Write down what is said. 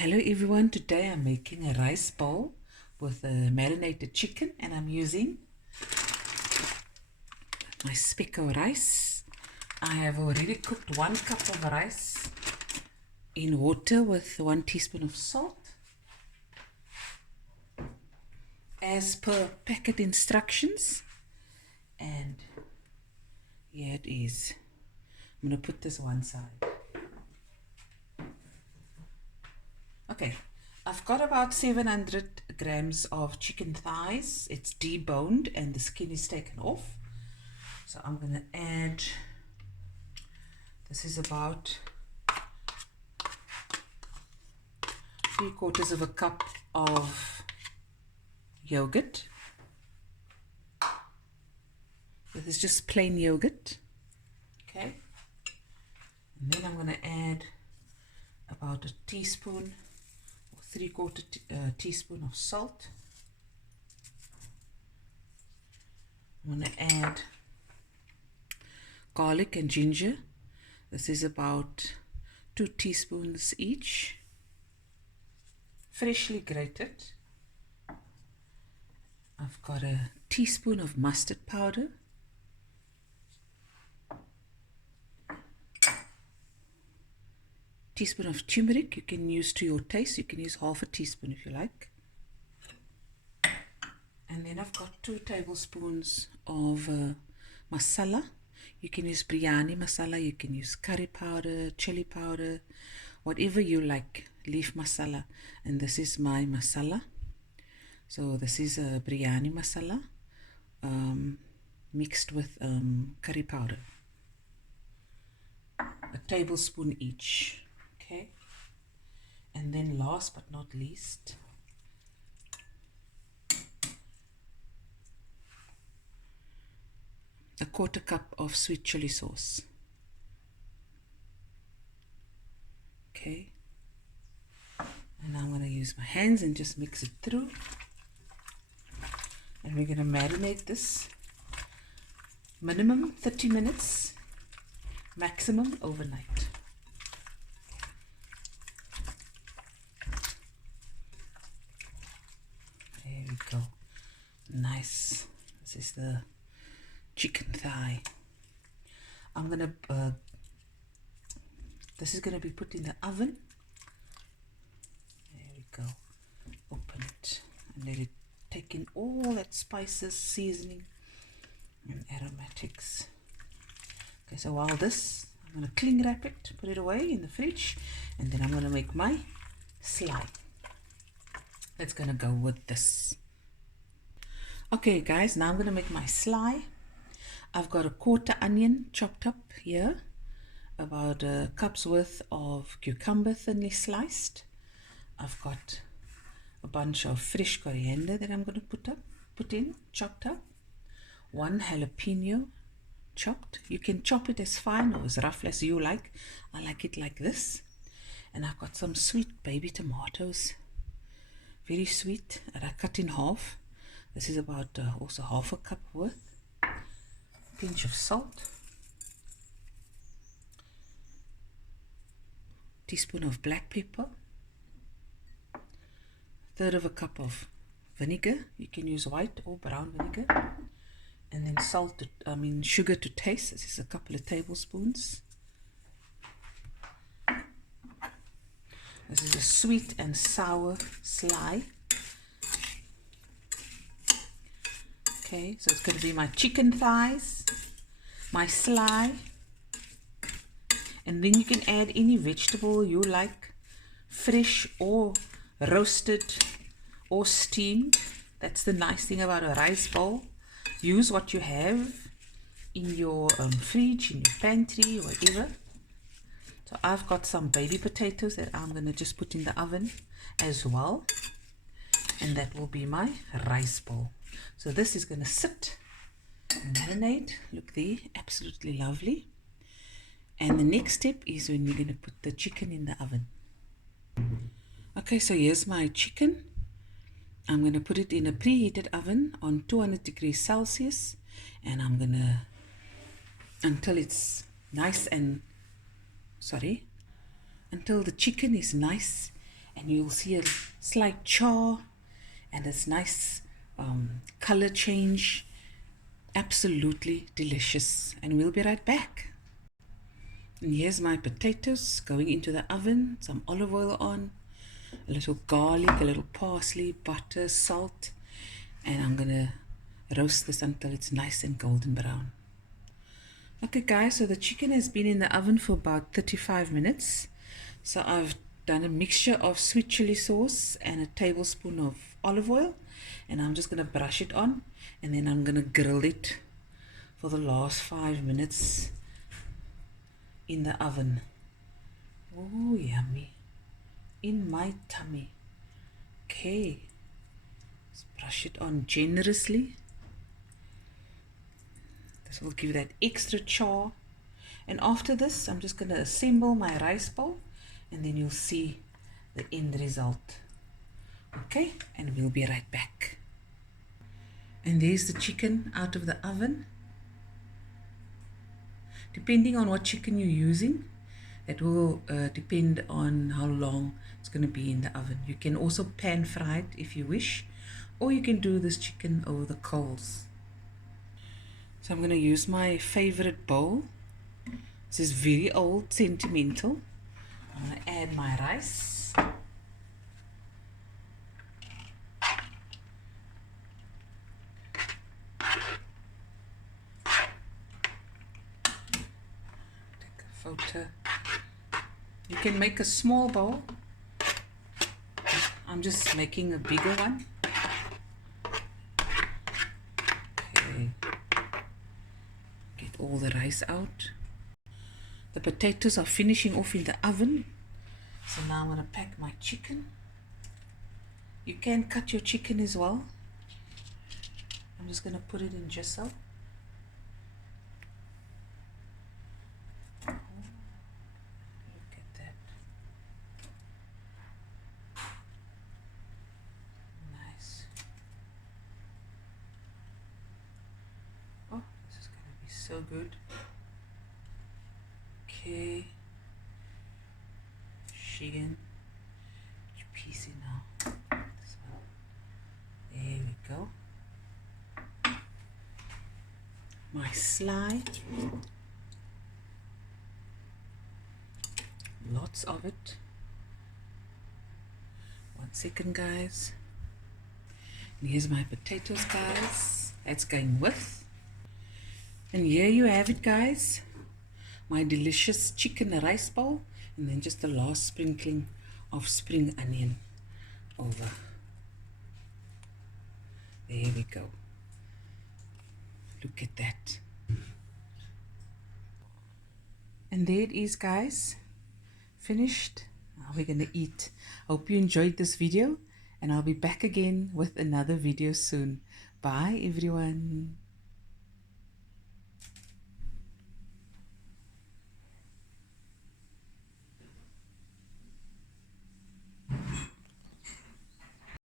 Hello everyone, today I'm making a rice bowl with a marinated chicken and I'm using my Spekko rice. I have already cooked 1 cup of rice in water with 1 teaspoon of salt as per packet instructions, and here it is. I'm going to put this one side. Okay, I've got about 700 grams of chicken thighs. It's deboned and the skin is taken off. So I'm going to add, this is about 3/4 of a cup of yogurt. This is just plain yogurt. Okay, and then I'm going to add about a teaspoon, 3/4 teaspoon of salt. I'm going to add garlic and ginger. This is about 2 teaspoons each, freshly grated. I've got a teaspoon of mustard powder, teaspoon of turmeric. You can use to your taste. You can use half a teaspoon if you like. And then I've got 2 tablespoons of masala. You can use biryani masala, you can use curry powder, chili powder, whatever you like, leaf masala. And this is my masala. So this is a biryani masala mixed with curry powder, a tablespoon each. Okay, and then last but not least, a 1/4 cup of sweet chili sauce. Okay, and I'm going to use my hands and just mix it through, and we're going to marinate this minimum 30 minutes, maximum overnight. There we go. Nice. This is the chicken thigh. I'm gonna this is gonna be put in the oven. There we go. Open it and let it take in all that spices, seasoning and aromatics. Okay, so while this, I'm gonna cling wrap it, put it away in the fridge, and then I'm gonna make my slaai. That's gonna go with this. Okay guys, now I'm gonna make my slaai. I've got a 1/4 onion chopped up here, about a cup's worth of cucumber thinly sliced. I've got a bunch of fresh coriander that I'm going to put in, chopped up. 1 jalapeno chopped. You can chop it as fine or as rough as you like. I like it like this. And I've got some sweet baby tomatoes, very sweet, that I cut in half. This is about also 1/2 cup worth. Pinch of salt, teaspoon of black pepper, 1/3 cup of vinegar. You can use white or brown vinegar, and then sugar to taste. This is a couple of tablespoons. This is a sweet and sour slaai. Okay, so it's going to be my chicken thighs, my slaai, and then you can add any vegetable you like, fresh or roasted or steamed. That's the nice thing about a rice bowl. Use what you have in your fridge, in your pantry, whatever. So I've got some baby potatoes that I'm going to just put in the oven as well, and that will be my rice bowl. So this is going to sit and marinate. Look there, absolutely lovely. And the next step is when we're going to put the chicken in the oven. Okay, so here's my chicken. I'm going to put it in a preheated oven on 200 degrees Celsius, and I'm going to, until it's nice and, until the chicken is nice and you'll see a slight char and this nice color change. Absolutely delicious, and we'll be right back. And here's my potatoes going into the oven, some olive oil on, a little garlic, a little parsley, butter, salt, and I'm gonna roast this until it's nice and golden brown. Okay guys, so the chicken has been in the oven for about 35 minutes. So I've done a mixture of sweet chili sauce and a tablespoon of olive oil, and I'm just going to brush it on, and then I'm going to grill it for the last 5 minutes in the oven. Oh, yummy. In my tummy. Okay. Let's brush it on generously. This will give that extra char. And after this, I'm just going to assemble my rice bowl, and then you'll see the end result. Okay, and we'll be right back. And there's the chicken out of the oven. Depending on what chicken you're using, it will depend on how long it's going to be in the oven. You can also pan fry it if you wish, or you can do this chicken over the coals. So I'm going to use my favorite bowl. This is very old, sentimental. I'm going to add my rice. Take a photo. You can make a small bowl. I'm just making a bigger one. Okay. Get all the rice out. The potatoes are finishing off in the oven. So now I'm going to pack my chicken. You can cut your chicken as well. I'm just going to put it in just so. Oh, look at that. Nice. Oh, this is going to be so good. Okay, chicken, piece it now. This one. There we go. My Slaai. Lots of it. 1 second, guys. And here's my potatoes, guys. That's going with. And here you have it, guys. My delicious chicken rice bowl, and then just the last sprinkling of spring onion over. There we go. Look at that. And there it is, guys. Finished. Now we're going to eat. Hope you enjoyed this video, and I'll be back again with another video soon. Bye, everyone.